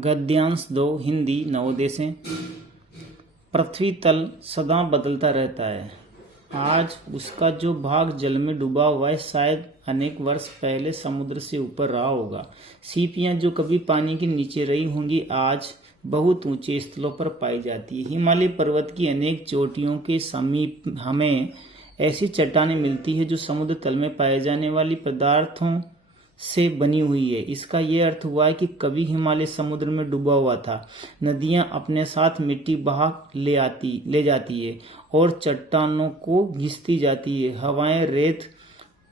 गद्यांश 2 हिंदी नवोदय से। पृथ्वी तल सदा बदलता रहता है। आज उसका जो भाग जल में डूबा हुआ है शायद अनेक वर्ष पहले समुद्र से ऊपर रहा होगा। सीपियां जो कभी पानी के नीचे रही होंगी आज बहुत ऊंचे स्थलों पर पाई जाती है। हिमालय पर्वत की अनेक चोटियों के समीप हमें ऐसी चट्टानें मिलती है जो समुद्र तल में पाए जाने वाली पदार्थों से बनी हुई है। इसका यह अर्थ हुआ है कि कभी हिमालय समुद्र में डूबा हुआ था। नदियां अपने साथ मिट्टी बहा ले जाती है और चट्टानों को घिसती जाती है। हवाएं रेत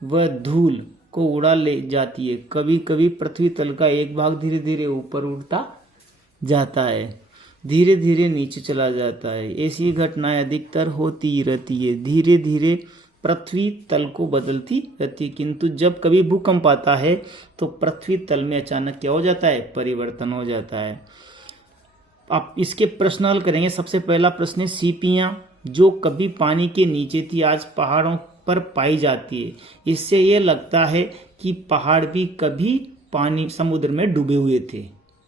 व धूल को उड़ा ले जाती है। कभी कभी पृथ्वी तल का एक भाग धीरे धीरे ऊपर उठता जाता है, धीरे धीरे नीचे चला जाता है। ऐसी घटनाएं अधिकतर होती रहती है। धीरे धीरे पृथ्वी तल को बदलती रहती है, किंतु जब कभी भूकंप आता है तो पृथ्वी तल में अचानक क्या हो जाता है? परिवर्तन हो जाता है। आप इसके प्रश्न हल करेंगे। सबसे पहला प्रश्न है, सीपियां जो कभी पानी के नीचे थी आज पहाड़ों पर पाई जाती है। इससे यह लगता है कि पहाड़ भी कभी पानी समुद्र में डूबे हुए थे,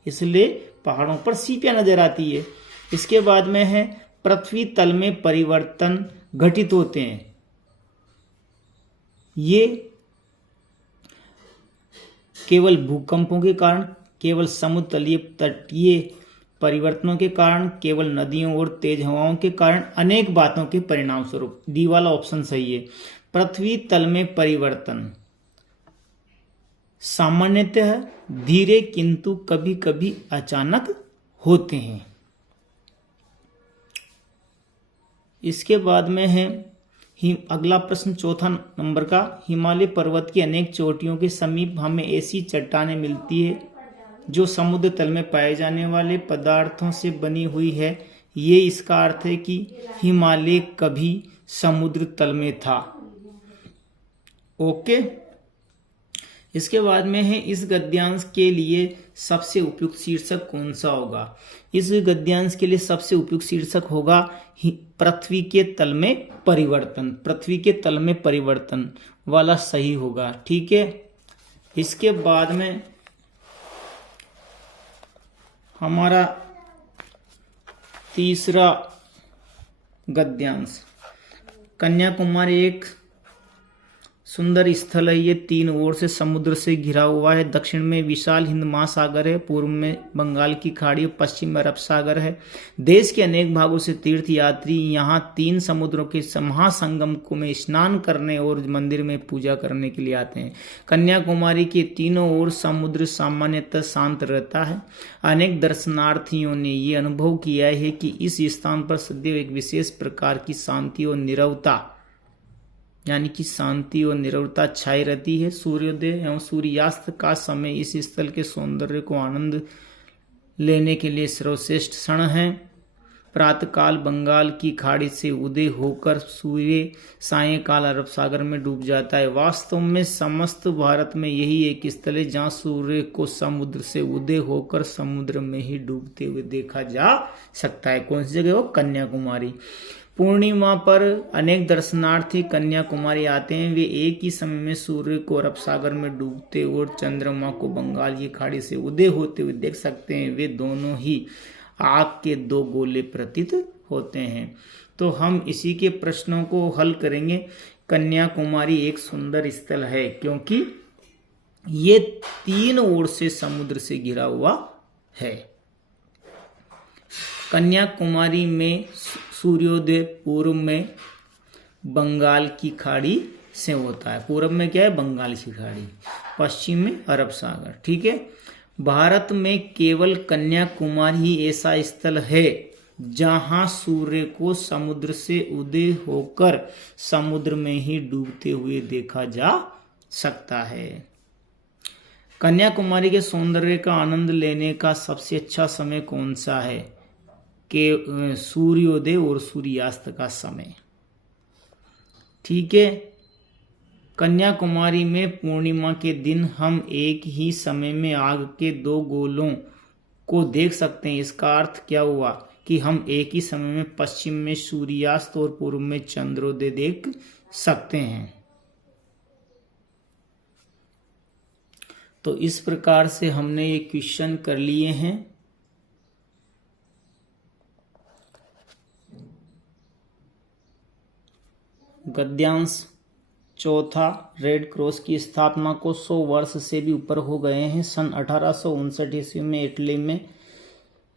इसलिए पहाड़ों पर सीपियां नजर आती है। इसके बाद में है, पृथ्वी तल में परिवर्तन घटित होते हैं। ये केवल भूकंपों के कारण, केवल समुद्र तलीय तटीय परिवर्तनों के कारण, केवल नदियों और तेज हवाओं के कारण, अनेक बातों के परिणाम स्वरूप। डी वाला ऑप्शन सही है। पृथ्वी तल में परिवर्तन सामान्यतः धीरे किंतु कभी कभी अचानक होते हैं। इसके बाद में है अगला प्रश्न चौथा नंबर का, हिमालय पर्वत की अनेक चोटियों के समीप हमें ऐसी चट्टानें मिलती है जो समुद्र तल में पाए जाने वाले पदार्थों से बनी हुई है। ये इसका अर्थ है कि हिमालय कभी समुद्र तल में था। ओके। इसके बाद में है, इस गद्यांश के लिए सबसे उपयुक्त शीर्षक कौन सा होगा? इस गद्यांश के लिए सबसे उपयुक्त शीर्षक होगा पृथ्वी के तल में परिवर्तन। पृथ्वी के तल में परिवर्तन वाला सही होगा। ठीक है। इसके बाद में हमारा तीसरा गद्यांश, कन्याकुमारी एक सुंदर स्थल है। ये 3 ओर से समुद्र से घिरा हुआ है। दक्षिण में विशाल हिंद महासागर है, पूर्व में बंगाल की खाड़ी और पश्चिम में अरब सागर है। देश के अनेक भागों से तीर्थ यात्री यहाँ 3 समुद्रों के महासंगम को में स्नान करने और मंदिर में पूजा करने के लिए आते हैं। कन्याकुमारी के तीनों ओर समुद्र सामान्यतः शांत रहता है। अनेक दर्शनार्थियों ने ये अनुभव किया है कि इस स्थान पर सदैव एक विशेष प्रकार की शांति और नीरवता, यानी कि शांति और निरवता छाई रहती है। सूर्योदय एवं सूर्यास्त का समय इस स्थल के सौंदर्य को आनंद लेने के लिए सर्वश्रेष्ठ क्षण है। प्रातःकाल बंगाल की खाड़ी से उदय होकर सूर्य सायंकाल अरब सागर में डूब जाता है। वास्तव में समस्त भारत में यही एक स्थल है जहाँ सूर्य को समुद्र से उदय होकर समुद्र में ही डूबते हुए देखा जा सकता है। कौन सी जगह हो? कन्याकुमारी। पूर्णिमा पर अनेक दर्शनार्थी कन्याकुमारी आते हैं। वे एक ही समय में सूर्य को अरब सागर में डूबते और चंद्रमा को बंगाल की खाड़ी से उदय होते हुए देख सकते हैं। वे दोनों ही आग के 2 गोले प्रतीत होते हैं। तो हम इसी के प्रश्नों को हल करेंगे। कन्याकुमारी एक सुंदर स्थल है क्योंकि ये 3 ओर से समुद्र से घिरा हुआ है। कन्याकुमारी में सूर्योदय पूर्व में बंगाल की खाड़ी से होता है। पूर्व में क्या है? बंगाल की खाड़ी, पश्चिम में अरब सागर। ठीक है। भारत में केवल कन्याकुमारी ही ऐसा स्थल है जहां सूर्य को समुद्र से उदय होकर समुद्र में ही डूबते हुए देखा जा सकता है। कन्याकुमारी के सौंदर्य का आनंद लेने का सबसे अच्छा समय कौन सा है? के सूर्योदय और सूर्यास्त का समय। ठीक है। कन्याकुमारी में पूर्णिमा के दिन हम एक ही समय में आग के 2 गोलों को देख सकते हैं। इसका अर्थ क्या हुआ कि हम एक ही समय में पश्चिम में सूर्यास्त और पूर्व में चंद्रोदय देख सकते हैं। तो इस प्रकार से हमने ये क्वेश्चन कर लिए हैं। गद्यांश चौथा, रेड क्रॉस की स्थापना को 100 वर्ष से भी ऊपर हो गए हैं। सन 1859 ईस्वी में इटली में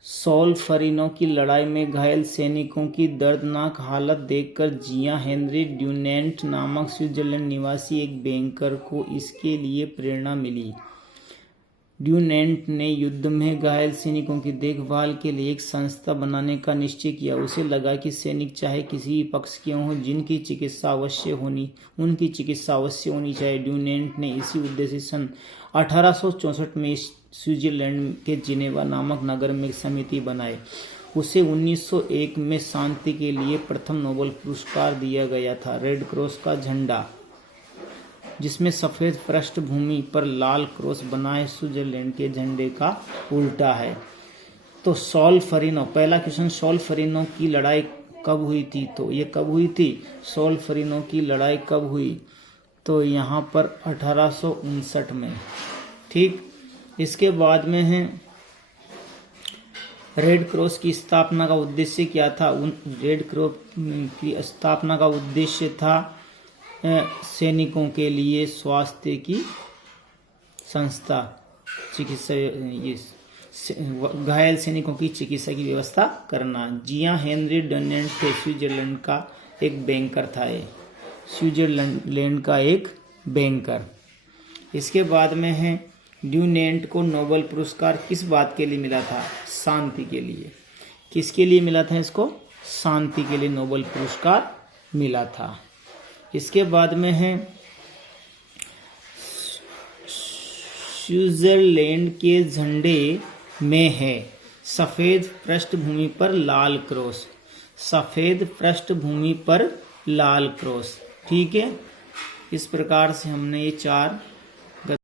सोल्फेरिनो की लड़ाई में घायल सैनिकों की दर्दनाक हालत देखकर जियां हेनरी ड्यूनेंट नामक स्विट्जरलैंड निवासी एक बैंकर को इसके लिए प्रेरणा मिली। ड्यूनेंट ने युद्ध में घायल सैनिकों की देखभाल के लिए एक संस्था बनाने का निश्चय किया। उसे लगा कि सैनिक चाहे किसी भी पक्ष के हों, उनकी चिकित्सा अवश्य होनी चाहिए। ड्यूनेंट ने इसी उद्देश्य से सन 1864 में स्विट्जरलैंड के जिनेवा नामक नगर में एक समिति बनाई। उसे 1901 में शांति के लिए प्रथम नोबेल पुरस्कार दिया गया था। रेड क्रॉस का झंडा, जिसमें सफेद पृष्ठभूमि पर लाल क्रॉस बना है, स्विट्जरलैंड के झंडे का उल्टा है। तो सोल्फेरिनो, पहला क्वेश्चन, सोल्फेरिनो की लड़ाई कब हुई थी? तो ये कब हुई थी? सोल्फेरिनो की लड़ाई कब हुई? तो यहाँ पर 1859 में। ठीक, इसके बाद में है रेड क्रॉस की स्थापना का उद्देश्य क्या था? रेड क्रॉस की स्थापना का उद्देश्य था सैनिकों के लिए स्वास्थ्य की संस्था, चिकित्सा, ये घायल सैनिकों की चिकित्सा की व्यवस्था करना। जियां हेनरी ड्यूनेंट थे, स्विट्जरलैंड का एक बैंकर था। स्विट्जरलैंड का एक बैंकर। इसके बाद में है ड्यूनेंट को नोबेल पुरस्कार किस बात के लिए मिला था? शांति के लिए। किसके लिए मिला था इसको? शांति के लिए नोबेल पुरस्कार मिला था। इसके बाद में है स्विट्जरलैंड के झंडे में है सफेद पृष्ठभूमि पर लाल क्रॉस। सफेद पृष्ठभूमि पर लाल क्रॉस। ठीक है, इस प्रकार से हमने ये 4